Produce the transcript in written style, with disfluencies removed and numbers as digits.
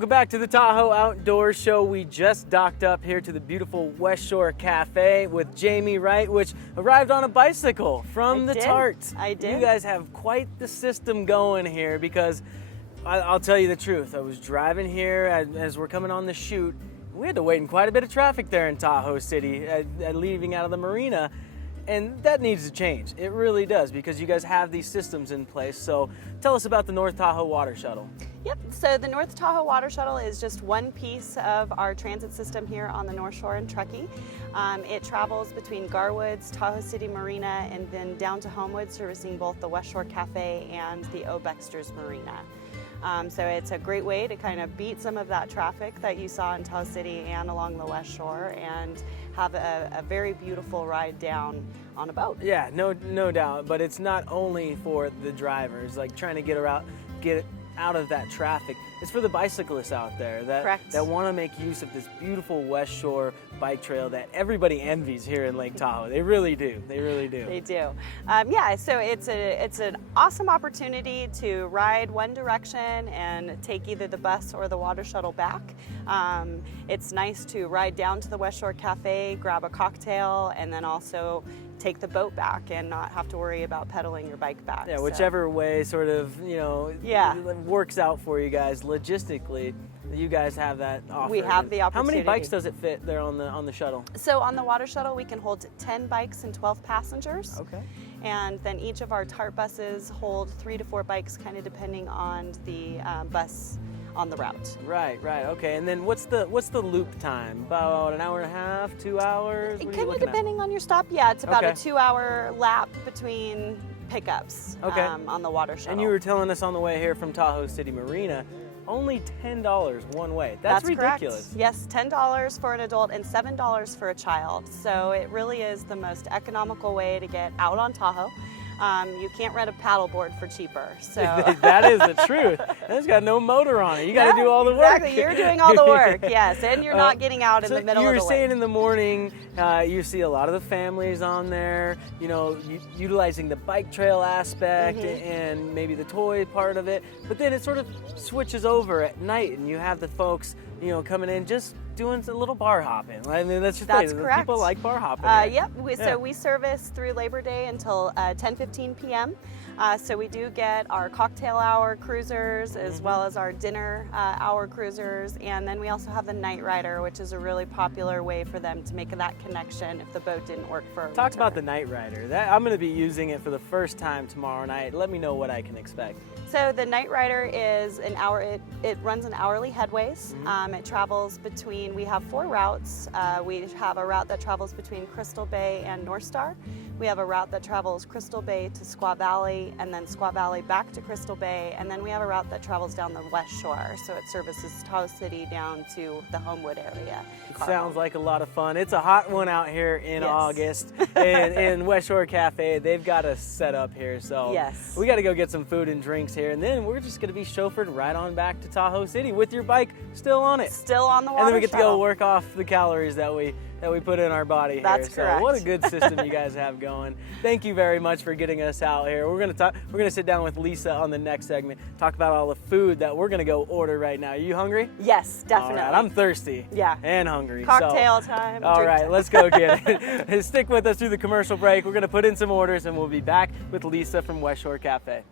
Welcome back to the Tahoe Outdoor Show. We just docked up here to the beautiful West Shore Cafe with Jamie Wright, which arrived on a bicycle from the Tart. I did. You guys have quite the system going here because I'll tell you the truth. I was driving here as we're coming on the shoot. We had to wait in quite a bit of traffic there in Tahoe City leaving out of the marina. And that needs to change. It really does, because you guys have these systems in place. So tell us about the North Tahoe Water Shuttle. Yep, so the North Tahoe Water Shuttle is just one piece of our transit system here on the North Shore in Truckee. It travels between Garwood's, Tahoe City Marina, and then down to Homewood, servicing both the West Shore Cafe and the O'Bexter's Marina. So it's a great way to kind of beat some of that traffic that you saw in Tahoe City and along the West Shore, and have a very beautiful ride down on a boat. Yeah, no doubt. But it's not only for the drivers, like trying to get out of that traffic. It's for the bicyclists out there that want to make use of this beautiful West Shore bike trail that everybody envies here in Lake Tahoe. They really do. They really do. They do. Yeah, so it's an awesome opportunity to ride one direction and take either the bus or the water shuttle back. It's nice to ride down to the West Shore Cafe, grab a cocktail, and then also take the boat back and not have to worry about pedaling your bike back. Yeah, whichever way sort of, works out for you guys logistically. You guys have that offer. We have the opportunity. How many bikes does it fit there on the shuttle? So on the water shuttle, we can hold 10 bikes and 12 passengers. Okay. And then each of our Tart buses hold 3 to 4 bikes, kind of depending on the bus on the route. Right. Okay. And then what's the loop time? About an hour and a half, 2 hours? It kind of depending on your stop. Yeah, it's about a 2-hour lap between pickups on the water shuttle. And you were telling us on the way here from Tahoe City Marina, only $10 one way. That's ridiculous. Correct. Yes, $10 for an adult and $7 for a child. So it really is the most economical way to get out on Tahoe. You can't rent a paddleboard for cheaper. So that is the truth. It's got no motor on it. You got to do all the work. Exactly, you're doing all the work. Yes, and you're not getting out in the middle of the lake. You were saying in the morning, you see a lot of the families on there. Utilizing the bike trail aspect and maybe the toy part of it. But then it sort of switches over at night, and you have the folks, coming in just doing a little bar hopping. I mean, that's correct. People like bar hopping. Yep. So we service through Labor Day until 10:15 p.m. So we do get our cocktail hour cruisers as well as our dinner hour cruisers, and then we also have the night rider, which is a really popular way for them to make that connection if the boat didn't work for a winter. Talk about the night rider. I'm going to be using it for the first time tomorrow night. Let me know what I can expect. So the night rider is an hour. It runs an hourly headways. It travels between. We have 4 routes. We have a route that travels between Crystal Bay and North Star. We have a route that travels Crystal Bay to Squaw Valley, and then Squaw Valley back to Crystal Bay, and then we have a route that travels down the West Shore. So it services Tahoe City down to the Homewood area. It sounds like a lot of fun. It's a hot one out here in August in West Shore Cafe. They've got us set up here, so we got to go get some food and drinks here, and then we're just going to be chauffeured right on back to Tahoe City with your bike still on it. Still on the water And then we get shuttle. to go work off the calories that we put in our body here. That's correct. So what a good system you guys have going. Thank you very much for getting us out here. We're gonna sit down with Lisa on the next segment, talk about all the food that we're gonna go order right now. Are you hungry? Yes, definitely. All right, I'm thirsty. Yeah. And hungry. Cocktail time. All right, let's go get it. Stick with us through the commercial break. We're gonna put in some orders and we'll be back with Lisa from West Shore Cafe.